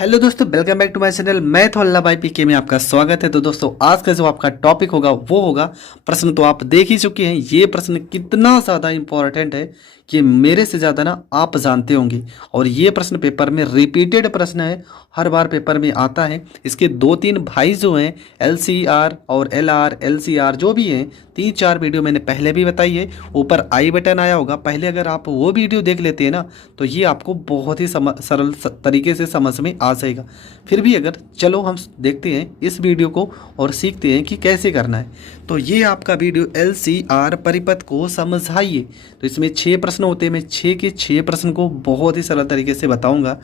Hello दोस्तों, welcome back to my channel. मैं तो अल्लाह भाई पीके में आपका स्वागत है। तो दोस्तों, आज का जो आपका टॉपिक होगा वो होगा प्रश्न। तो आप देख ही चुके हैं ये प्रश्न कितना ज़्यादा इंपॉर्टेंट है कि मेरे से ज़्यादा ना आप जानते होंगे। और ये प्रश्न पेपर में रिपीटेड प्रश्न है, हर बार पेपर में आता है। इसके दो तीन भाई जो हैं LCR और LR जो भी हैं, 3-4 वीडियो मैंने पहले भी बताई है। ऊपर आई बटन आया होगा, पहले अगर आप वो वीडियो देख लेते हैं ना तो ये आपको बहुत ही सरल तरीके से समझ में आ जाएगा। फिर भी अगर चलो हम देखते हैं इस वीडियो को और सीखते हैं कि कैसे करना है। तो ये आपका वीडियो LCR परिपथ को समझाइए। तो इसमें 6 प्रश्न होते हैं, मैं 6 के 6 प्रश्न को बहुत ही सरल तरीके से बताऊंगा।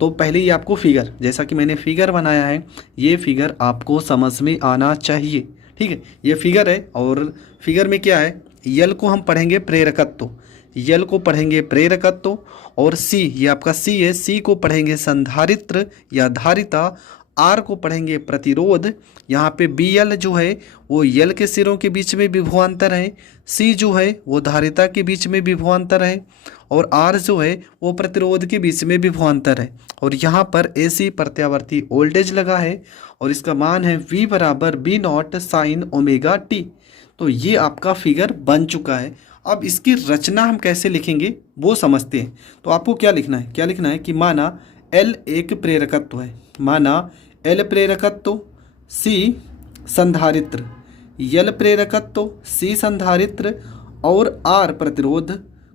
तो पहले ही आपको फिगर, जैसा कि मैंने फिगर बनाया है, ये फिगर आपको समझ में आना चाहिए। ठीक है, ये फिगर है और फिगर में क्या है, यल को हम पढ़ेंगे प्रेरकत्व, यल को पढ़ेंगे प्रेरकत्व। और सी, ये आपका सी है, सी को पढ़ेंगे संधारित्र या धारिता। आर को पढ़ेंगे प्रतिरोध। यहाँ पे बी एल जो है वो यल के सिरों के बीच में विभवांतर है। सी जो है वो धारिता के बीच में विभवांतर है। और आर जो है वो प्रतिरोध के बीच में विभवांतर है। और यहाँ पर AC प्रत्यावर्ती वोल्टेज लगा है और इसका मान है V बराबर B not sine omega T. तो ये आपका फिगर बन चुका है। अब इसकी रचना हम कैसे लिखेंगे वो समझते हैं। तो आपको क्या लिखना है, क्या लिखना है कि माना L एक प्रेरकत्व है, माना L प्रेरकत्व, C संधारित्र, L प्रेरकत्व, C संधारित्र और R प्रतिरोध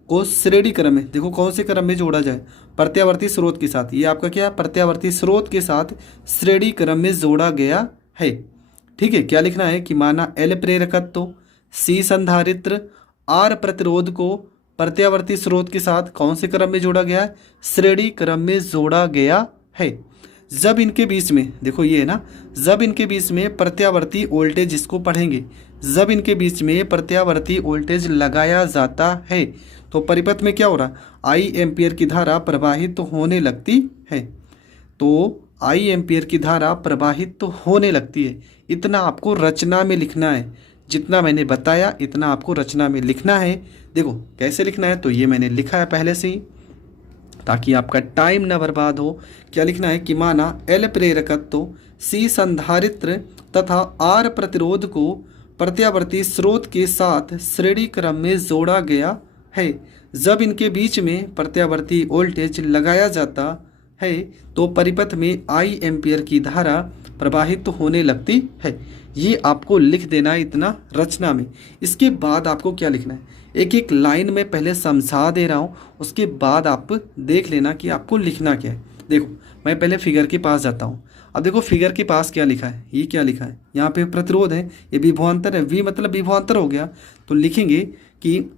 को श्रेणी क्रम में, देखो कौन से क्रम में जोड़ा जाए, प्रत्यावर्ती स्रोत के साथ। ये आपका क्या, प्रत्यावर्ती स्रोत के साथ श्रेणी क्रम में जोड़ा गया है। ठीक है, क्या लिखना है कि माना L प्रेरकत्व, C संधारित्र, R प्रतिरोध को प्रत्यावर्ती स्रोत के साथ कौन से क्रम में जोड़ा गया है, श्रेणी क्रम में जोड़ा गया है। जब इनके बीच में, देखो ये है ना, जब इनके बीच में प्रत्यावर्ती वोल्टेज, इसको पढ़ेंगे, जब इनके बीच में प्रत्यावर्ती वोल्टेज लगाया जाता है तो परिपथ में क्या हो रहा, I एम्पियर की धारा प्रवाहित तो होने लगती है। तो I एम्पियर की धारा प्रवाहित तो होने लगती है। इतना आपको रचना में लिखना है, जितना मैंने बताया इतना आपको रचना में लिखना है। देखो कैसे लिखना है, तो ये मैंने लिखा है पहले से ही ताकि आपका टाइम ना बर्बाद हो। क्या लिखना है कि माना L प्रेरकत्व, C संधारित्र तथा R प्रतिरोध को प्रत्यावर्ती स्रोत के साथ श्रेणी क्रम में जोड़ा गया है। जब इनके बीच में प्रत्यावर्ती वोल्टेज लगाया जाता है तो परिपथ में I एम्पियर की धारा प्रवाहित होने लगती है। ये आपको लिख देना है इतना रचना में। इसके बाद आपको क्या लिखना है, एक एक लाइन में पहले समझा दे रहा हूँ, उसके बाद आप देख लेना कि आपको लिखना क्या है। देखो मैं पहले फिगर के पास जाता हूँ। अब देखो फिगर के पास क्या लिखा है, ये क्या लिखा है, यहाँ पे प्रतिरोध है, ये विभवांतर है, V मतलब विभवांतर हो गया। तो लिखेंगे कि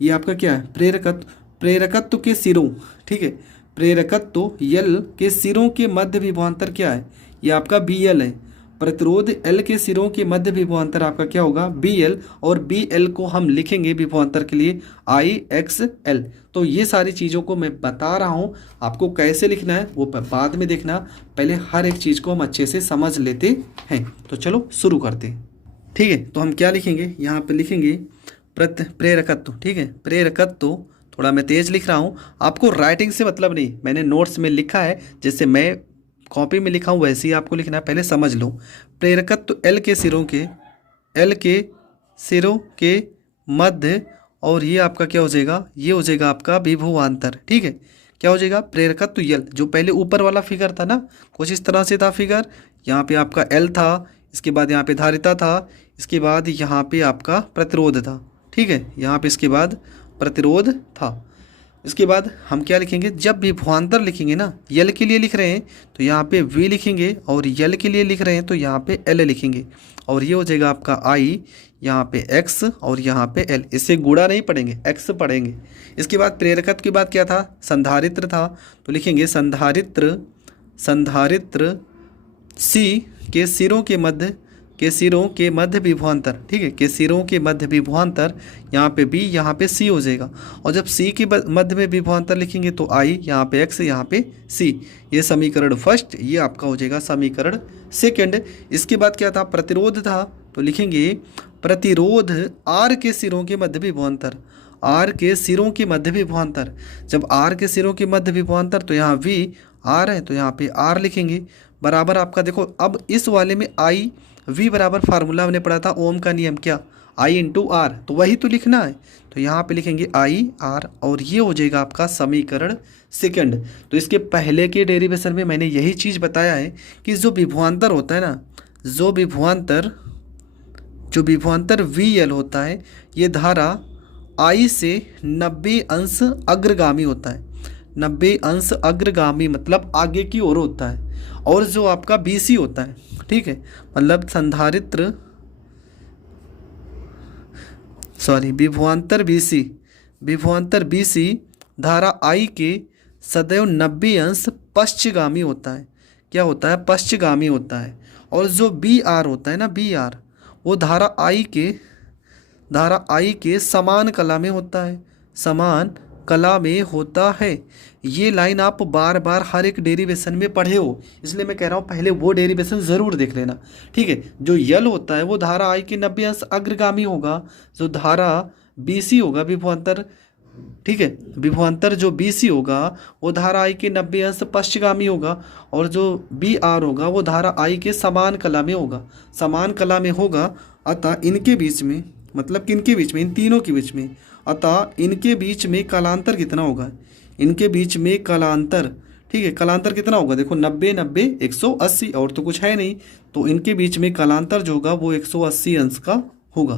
ये आपका क्या है, प्रेरकत्व, प्रेरकत्व के सिरों, ठीक है, प्रेरकत्व L के सिरों के मध्य विभवांतर क्या है, ये आपका BL है। प्रतिरोध L के सिरों के मध्य विभवांतर आपका क्या होगा, BL। और BL को हम लिखेंगे विभवांतर के लिए IXL। तो ये सारी चीज़ों को मैं बता रहा हूँ, आपको कैसे लिखना है वो बाद में देखना, पहले हर एक चीज़ को हम अच्छे से समझ लेते हैं। तो चलो शुरू करते हैं। ठीक है, तो हम क्या लिखेंगे, यहाँ पे लिखेंगे प्रेरकत्व। ठीक है, प्रेरकत्व, थोड़ा मैं तेज़ लिख रहा हूँ, आपको राइटिंग से मतलब नहीं, मैंने नोट्स में लिखा है, जैसे मैं कॉपी में लिखा हूँ वैसे ही आपको लिखना है। पहले समझ लो, प्रेरकत्व L के सिरों के, L के सिरों के मध्य, और ये आपका क्या हो जाएगा, ये हो जाएगा आपका विभवांतर। ठीक है, क्या हो जाएगा, प्रेरकत्व L, जो पहले ऊपर वाला फिगर था ना, कुछ इस तरह से था फिगर। यहाँ पे आपका L था, इसके बाद यहाँ पे धारिता था, इसके बाद यहाँ पे आपका प्रतिरोध था। ठीक है, यहाँ पे इसके बाद प्रतिरोध था। इसके बाद हम क्या लिखेंगे, जब विभवांतर लिखेंगे ना, L के लिए लिख रहे हैं तो यहाँ पे V लिखेंगे, और L के लिए लिख रहे हैं तो यहाँ पे L लिखेंगे। और ये हो जाएगा आपका I, यहाँ पे X और यहाँ पे L। इससे गुणा नहीं पढ़ेंगे, X पढ़ेंगे। इसके बाद प्रेरकत्व के बाद क्या था, संधारित्र था, तो लिखेंगे संधारित्र, संधारित्र C के सिरों के मध्य, के सिरों के मध्य विभवांतर। ठीक है, के सिरों के मध्य विभवांतर, यहाँ पे B, यहाँ पे C हो जाएगा। और जब C के मध्य में विभवांतर लिखेंगे तो I, यहाँ पे X, यहाँ पे C। ये समीकरण फर्स्ट, ये आपका हो जाएगा समीकरण सेकंड। इसके बाद क्या था, प्रतिरोध था, तो लिखेंगे प्रतिरोध R के सिरों के मध्य विभवांतर, R के सिरों के मध्य विभवांतर। जब R के सिरों के मध्य विभवांतर तो यहाँ V, आर है तो यहाँ पे आर लिखेंगे, बराबर आपका देखो अब इस वाले में आई वी बराबर फार्मूला हमने पढ़ा था ओम का नियम, क्या आई इंटू आर, तो वही तो लिखना है। तो यहाँ पे लिखेंगे आई आर और ये हो जाएगा आपका समीकरण सेकंड। तो इसके पहले के डेरिवेशन में मैंने यही चीज़ बताया है कि जो विभवांतर होता है ना, जो विभवांतर वी एल होता है, ये धारा आई से 90 अंश अग्रगामी होता है। 90 अंश अग्रगामी मतलब आगे की ओर होता है। और जो आपका बी सी होता है, ठीक है, मतलब संधारित्र विभवांतर बी सी धारा आई के सदैव 90 अंश पश्चगामी होता है। क्या होता है? पश्चगामी होता है। और जो बी आर होता है ना, बी आर, वो धारा आई के समान कला में होता है, समान कला में होता है। ये लाइन आप बार बार हर एक डेरिवेशन में पढ़े हो, इसलिए मैं कह रहा हूँ पहले वो डेरिवेशन ज़रूर देख लेना, ठीक है। जो यल होता है वो धारा आई के 90 अंश अग्रगामी होगा, जो धारा बी सी होगा विभवांतर, ठीक है, विभवांतर जो बी सी होगा वो धारा आई के 90 अंश पश्चगामी होगा। और जो बी आर होगा वो धारा आई के समान कला में होगा, समान कला में होगा। अतः इनके बीच में, मतलब किनके बीच में? इन तीनों के बीच में। अतः इनके बीच में कालांतर कितना होगा? इनके बीच में कालांतर, ठीक है, कालांतर कितना होगा? देखो 90 90 180, और तो कुछ है नहीं, तो इनके बीच में कालांतर जो होगा वो 180 अंश का होगा।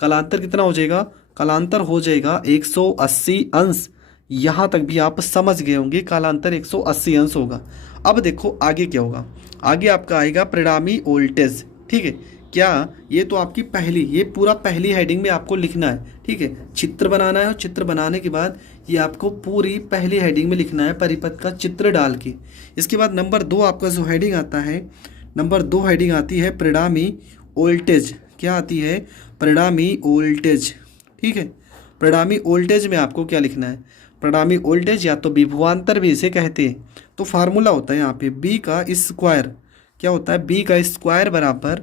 कालांतर कितना हो जाएगा? कालांतर हो जाएगा 180 अंश। यहाँ तक भी आप समझ गए होंगे, कालांतर 180 अंश होगा। अब देखो आगे क्या होगा। आगे आपका आएगा परिणामी वोल्टेज, ठीक है। क्या? ये तो आपकी पहली, ये पूरा पहली हेडिंग में आपको लिखना है, ठीक है, चित्र बनाना है। और चित्र बनाने के बाद ये आपको पूरी पहली हेडिंग में लिखना है परिपथ का चित्र डाल के। इसके बाद नंबर 2 आपका जो हेडिंग आता है, नंबर 2 हेडिंग आती है परिणामी वोल्टेज। क्या आती है? परिणामी वोल्टेज, ठीक है। परिणामी वोल्टेज में आपको क्या लिखना है? परिणामी वोल्टेज या तो विभवांतर भी इसे कहते हैं। तो फार्मूला होता है यहाँ पे बी का स्क्वायर। क्या होता है? बी का स्क्वायर बराबर,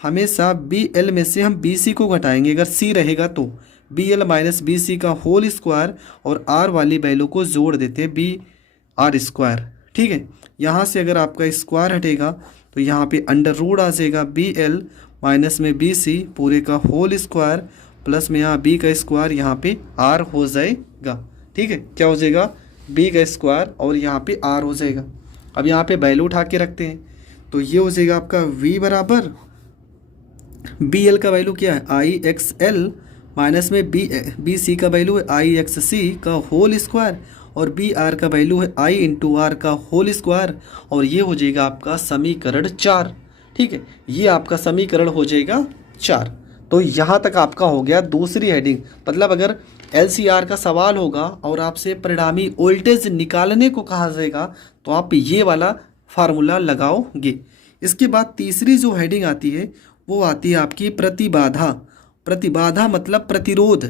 हमेशा बी एल में से हम बी सी को घटाएंगे, अगर सी रहेगा तो B L minus B C का होल स्क्वायर, और आर वाली वैल्यू को जोड़ देते हैं बी आर स्क्वायर, ठीक है। यहाँ से अगर आपका स्क्वायर हटेगा तो यहाँ पे अंडर रूट आ जाएगा बी एल माइनस में बी सी पूरे का होल स्क्वायर, प्लस में यहाँ बी का स्क्वायर, यहाँ पे आर हो जाएगा, ठीक है। क्या हो जाएगा? बी का स्क्वायर और यहाँ पे आर हो जाएगा। अब यहाँ पे वैल्यू उठा के रखते हैं, तो ये हो जाएगा आपका v बराबर बी एल का वैल्यू क्या है? आई एक्स एल माइनस में बी सी का वैल्यू है आई एक्स सी का होल स्क्वायर, और बी आर का वैल्यू है आई इंटू आर का होल स्क्वायर, और ये हो जाएगा आपका समीकरण 4, ठीक है। ये आपका समीकरण हो जाएगा 4। तो यहाँ तक आपका हो गया दूसरी हेडिंग। मतलब अगर एलसीआर का सवाल होगा और आपसे परिणामी वोल्टेज निकालने को कहा जाएगा तो आप ये वाला फार्मूला लगाओगे। इसके बाद तीसरी जो हेडिंग आती है वो आती है आपकी प्रतिबाधा। प्रतिबाधा मतलब प्रतिरोध,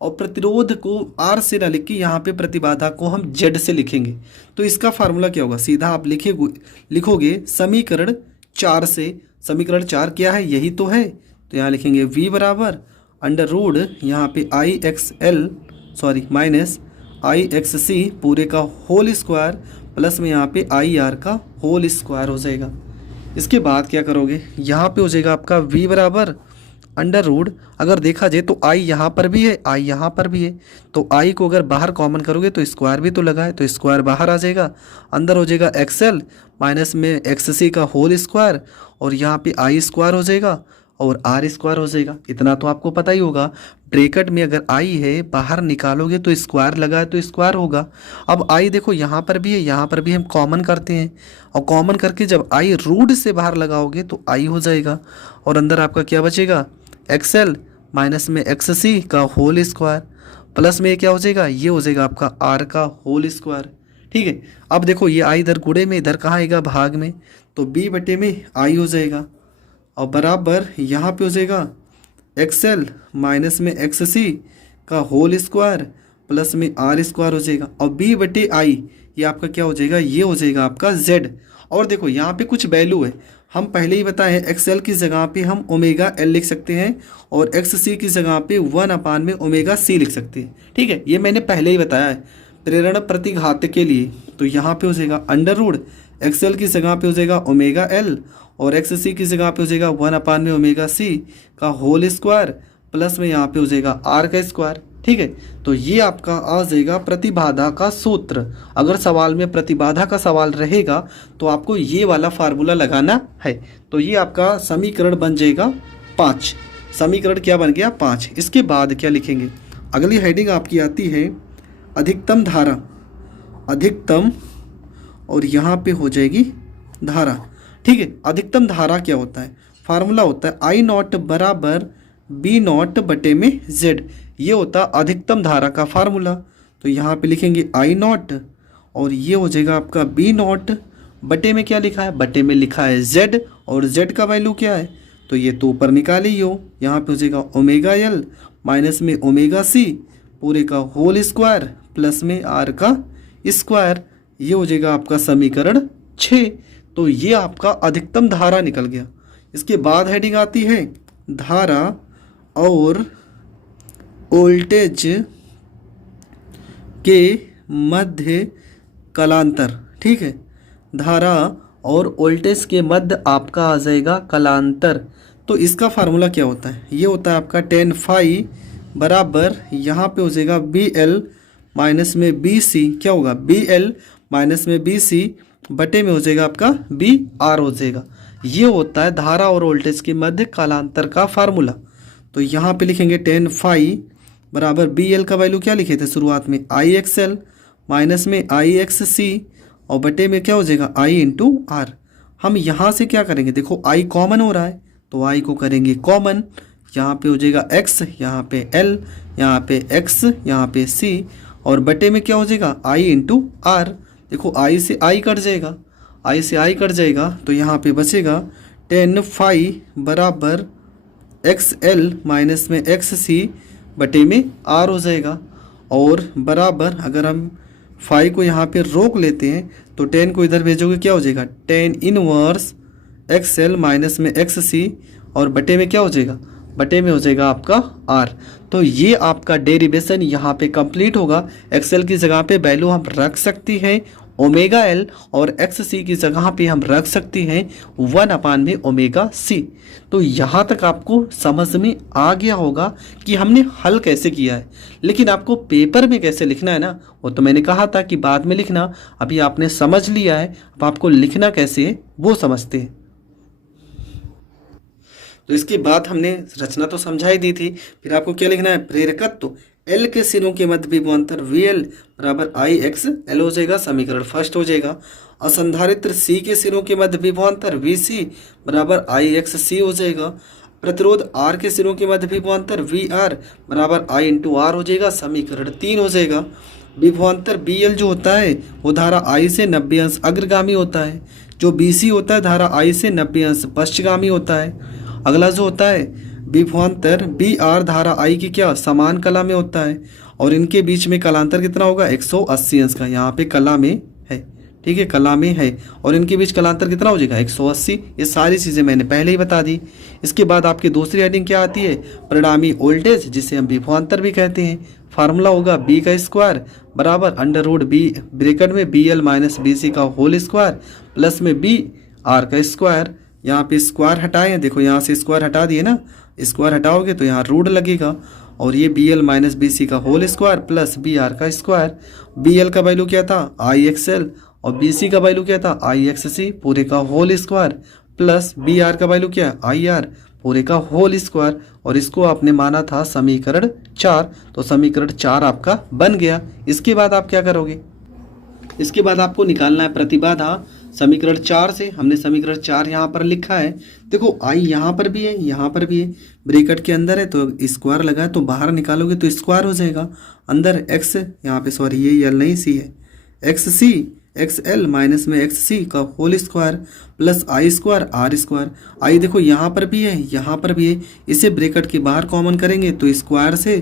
और प्रतिरोध को आर से ना लिख के यहाँ पे प्रतिबाधा को हम जेड से लिखेंगे। तो इसका फार्मूला क्या होगा? सीधा आप लिखोगे समीकरण 4 से। समीकरण 4 क्या है? यही तो है। तो यहाँ लिखेंगे v बराबर अंडर रूट यहाँ पे आई एक्स एल माइनस आई एक्स सी पूरे का होल स्क्वायर, प्लस में यहाँ पे आई आर का होल स्क्वायर हो जाएगा। इसके बाद क्या करोगे? यहाँ पे हो जाएगा आपका v बराबर अंडर रूट, अगर देखा जाए तो आई यहाँ पर भी है, आई यहाँ पर भी है, तो आई को अगर बाहर कॉमन करोगे तो स्क्वायर भी तो लगा है, तो स्क्वायर बाहर आ जाएगा, अंदर हो जाएगा एक्सएल माइनस में एक्स सी का होल स्क्वायर, और यहाँ पे आई स्क्वायर हो जाएगा और आर स्क्वायर हो जाएगा। इतना तो आपको पता ही होगा, ब्रैकेट में अगर आई है बाहर निकालोगे तो स्क्वायर लगा है तो स्क्वायर होगा। अब आई देखो यहाँ पर भी है, यहाँ पर भी हम कॉमन करते हैं, और कॉमन करके जब आई रूट से बाहर लगाओगे तो आई हो जाएगा, और अंदर आपका क्या बचेगा? एक्सएल माइनस में एक्स सी का होल स्क्वायर, प्लस में क्या हो जाएगा? ये हो जाएगा आपका आर का होल स्क्वायर, ठीक है। अब देखो ये आई इधर गुणे में, इधर कहाँ आएगा? भाग में, तो बी बटे में आई हो जाएगा, और बराबर यहाँ पे हो जाएगा एक्सएल माइनस में एक्स सी का होल स्क्वायर, प्लस में आर स्क्वायर हो जाएगा, और बी बटे आई ये आपका क्या हो जाएगा? ये हो जाएगा आपका जेड। और देखो यहाँ पे कुछ वैल्यू है, हम पहले ही बताए हैं एक्सएल की जगह पे हम ओमेगा एल लिख सकते हैं, और एक्स सी की जगह पे 1/में ओमेगा सी लिख सकते हैं, ठीक है। ये मैंने पहले ही बताया है, प्रेरण प्रतिघात के लिए, तो यहाँ पे हो जाएगा अंडर रूड एक्सएल की जगह पे हो जाएगा ओमेगा एल और एक्स सी की जगह पे हो जाएगा 1 में ओमेगा सी का होल स्क्वायर प्लस में यहाँ पे हो जाएगा आर का स्क्वायर। ठीक है, तो ये आपका आ जाएगा प्रतिबाधा का सूत्र। अगर सवाल में प्रतिबाधा का सवाल रहेगा तो आपको ये वाला फार्मूला लगाना है। तो ये आपका समीकरण बन जाएगा 5। समीकरण क्या बन गया 5। इसके बाद क्या लिखेंगे, अगली हेडिंग आपकी आती है अधिकतम धारा, अधिकतम और यहाँ पे हो जाएगी धारा। ठीक है, अधिकतम धारा क्या होता है, फार्मूला होता है आई नॉट बराबर बी नॉट बटे में जेड। ये होता है अधिकतम धारा का फार्मूला। तो यहाँ पे लिखेंगे आई नॉट और ये हो जाएगा आपका बी नॉट बटे में क्या लिखा है, बटे में लिखा है जेड और जेड का वैल्यू क्या है, तो ये तो ऊपर निकाल ही हो। यहाँ पे हो जाएगा ओमेगा एल माइनस में ओमेगा सी पूरे का होल स्क्वायर प्लस में आर का स्क्वायर। ये हो जाएगा आपका समीकरण 6। तो ये आपका अधिकतम धारा निकल गया। इसके बाद हेडिंग आती है धारा और वोल्टेज के मध्य कलांतर। ठीक है, धारा और वोल्टेज के मध्य आपका आ जाएगा कलांतर। तो इसका फार्मूला क्या होता है, ये होता है आपका tan फाई बराबर यहाँ पे हो जाएगा बी एल माइनस में बी सी, क्या होगा बी एल माइनस में बी सी बटे में हो जाएगा आपका बी आर हो जाएगा। ये होता है धारा और वोल्टेज के मध्य कालांतर का फार्मूला। तो यहाँ पे लिखेंगे tan फाई बराबर बी एल का वैल्यू क्या लिखे थे शुरुआत में आई एक्स एल माइनस में आई एक्स सी और बटे में क्या हो जाएगा आई इंटू आर। हम यहाँ से क्या करेंगे, देखो आई कॉमन हो रहा है तो आई को करेंगे कॉमन। यहाँ पे हो जाएगा x, यहाँ पे l, यहाँ पे x, यहाँ पे c और बटे में क्या हो जाएगा आई इंटू आर। देखो आई से आई कट जाएगा, आई से आई कट जाएगा तो यहाँ पे बचेगा tan फाई बराबर एक्स एल माइनस में एक्स सी बटे में आर हो जाएगा। और बराबर अगर हम फाई को यहाँ पे रोक लेते हैं तो tan को इधर भेजोगे क्या हो जाएगा tan inverse x L minus में एक्स सी और बटे में क्या हो जाएगा, बटे में हो जाएगा आपका r। तो ये आपका डेरिवेशन यहाँ पे कंप्लीट होगा। एक्सएल की जगह पे वैल्यू हम रख सकती हैं ओमेगा एल और एक्स सी की जगह पे हम रख सकती हैं 1 में ओमेगा सी। तो यहाँ तक आपको समझ में आ गया होगा कि हमने हल कैसे किया है। लेकिन आपको पेपर में कैसे लिखना है ना, वो तो मैंने कहा था कि बाद में लिखना। अभी आपने समझ लिया है, अब आपको लिखना कैसे है वो समझते हैं। तो इसके बाद हमने रचना तो समझा ही दी थी, फिर आपको क्या लिखना है, प्रेरकत्व एल के सिरों के मध्य विभवांतर वी एल बराबर आई एक्स एल हो जाएगा, समीकरण फर्स्ट हो जाएगा। असंधारित्र सी के सिरों के मध्य विभवांतर वी सी बराबर आई एक्स सी हो जाएगा। प्रतिरोध आर के सिरों के मध्य विभवांतर वी आर बराबर आई इंटू आर हो जाएगा, समीकरण 3 हो जाएगा। विभवांतर बी एल जो होता है वो धारा आई से 90 अंश अग्रगामी होता है, जो बी सी होता है धारा आई से 90 अंश पश्चगामी होता है। अगला जो होता है विभवांतर बी आर धारा आई की क्या समान कला में होता है और इनके बीच में कलांतर कितना होगा 180 अंश का, यहाँ पे कला में है। ठीक है, कला में है और इनके बीच कलांतर कितना हो जाएगा 180। ये सारी चीज़ें मैंने पहले ही बता दी। इसके बाद आपकी दूसरी हेडिंग क्या आती है, परिणामी वोल्टेज जिसे हम विभवांतर भी कहते हैं। फार्मूला होगा बी का स्क्वायर बराबर अंडर रूट बी ब्रैकेट में B L minus B C का होल स्क्वायर प्लस में बी आर का स्क्वायर। यहाँ पे स्क्वायर हटाए, देखो यहाँ से स्क्वायर हटा दिए ना, स्क्वायर हटाओगे तो यहाँ रूट लगेगा और ये B L minus B C का whole square plus B R का स्क्वायर। बी एल का वैल्यू क्या था आई एक्स एल और बी सी का वैल्यू क्या था आई एक्स सी पूरे का whole square plus B R का वैल्यू क्या आई आर पूरे का होल स्क्वायर। और इसको आपने माना था समीकरण 4, तो समीकरण 4 आपका बन गया। इसके बाद आप क्या करोगे, इसके बाद आपको निकालना है प्रतिबाधा समीकरण 4 से। हमने समीकरण 4 यहाँ पर लिखा है, देखो आई यहाँ पर भी है यहाँ पर भी है, ब्रैकेट के अंदर है तो स्क्वायर लगा है तो बाहर निकालोगे तो स्क्वायर हो जाएगा। अंदर एक्स यहाँ पे सॉरी ये एल नहीं सी है, X C X L minus में एक्स सी का whole square plus I square R square. I देखो यहाँ पर भी है यहाँ पर भी है, इसे ब्रैकेट के बाहर कॉमन करेंगे तो स्क्वायर से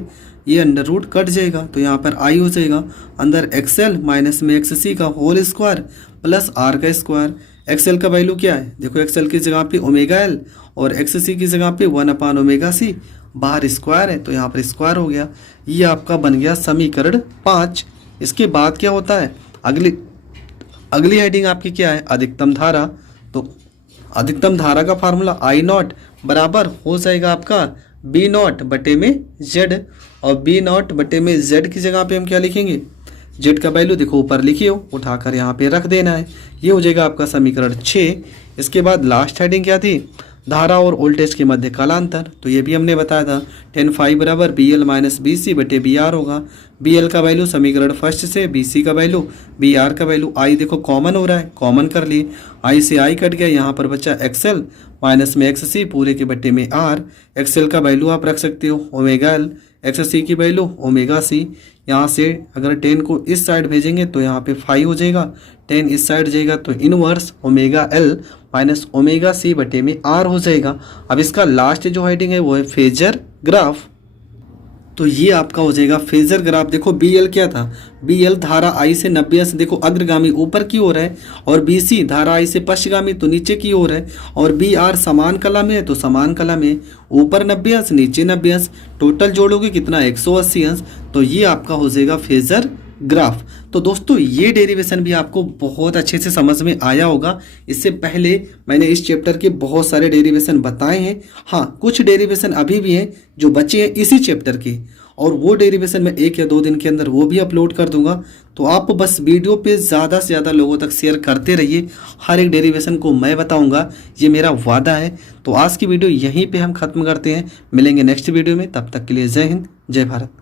ये अंडर रूट कट जाएगा तो यहाँ पर आई हो जाएगा। अंदर एक्स एल माइनस में एक्स सी का होल स्क्वायर प्लस आर का स्क्वायर। एक्स एल का वैल्यू क्या है, देखो एक्स एल की जगह पे ओमेगा एल और एक्स सी की जगह पे 1 ओमेगा सी, बाहर स्क्वायर है तो यहाँ पर स्क्वायर हो गया। ये आपका बन गया समीकरण 5। इसके बाद क्या होता है, अगली अगली हेडिंग आपकी क्या है, अधिकतम धारा। तो अधिकतम धारा का फार्मूला आई नॉट बराबर हो जाएगा आपका बी नॉट बटे में जेड, और बी नॉट बटे में जेड की जगह पे हम क्या लिखेंगे, जेड का वैल्यू देखो ऊपर लिखिए हो, उठाकर यहाँ पे रख देना है। ये हो जाएगा आपका समीकरण 6। इसके बाद लास्ट हेडिंग क्या थी, धारा और वोल्टेज के मध्य कालांतर। तो ये भी हमने बताया था tan फाई बराबर B L minus B C बटे बी आर होगा। बी एल का वैल्यू समीकरण फर्स्ट से, बी सी का वैल्यू, बी आर का वैल्यू, आई देखो कॉमन हो रहा है, कॉमन कर लिए, आई से आई कट गया, यहाँ पर बचा एक्सएल माइनस में एक्स सी पूरे के बटे में आर। एक्सएल का वैल्यू आप रख सकते हो ओमेगा एल, एक्स सी की वैल्यू ओमेगा सी। यहाँ से अगर 10 को इस साइड भेजेंगे तो यहाँ पे 5 हो जाएगा, 10 इस साइड जाएगा तो inverse omega L minus omega C बटे में आर हो जाएगा। अब इसका लास्ट जो हेडिंग है वो है फेजर ग्राफ। तो ये आपका हो जाएगा फेजर ग्राफ। देखो बी एल क्या था, बी एल धारा आई से 90 अंश देखो अग्रगामी ऊपर की ओर है, और बी सी धारा आई से पश्चगामी तो नीचे की ओर है, और बी आर समान कला में है तो समान कला में, ऊपर 90 अंश नीचे 90 अंश, टोटल जोड़ोगे कितना 180 अंश। तो ये आपका हो जाएगा फेजर ग्राफ। तो दोस्तों ये डेरिवेशन भी आपको बहुत अच्छे से समझ में आया होगा। इससे पहले मैंने इस चैप्टर के बहुत सारे डेरिवेशन बताए हैं। हाँ, कुछ डेरिवेशन अभी भी हैं जो बचे हैं इसी चैप्टर के, और वो डेरिवेशन मैं 1 या 2 दिन के अंदर वो भी अपलोड कर दूंगा। तो आप बस वीडियो पे ज़्यादा से ज़्यादा लोगों तक शेयर करते रहिए, हर एक डेरिवेशन को मैं बताऊंगा, ये मेरा वादा है। तो आज की वीडियो यहीं पे हम ख़त्म करते हैं, मिलेंगे नेक्स्ट वीडियो में, तब तक के लिए जय हिंद जय भारत।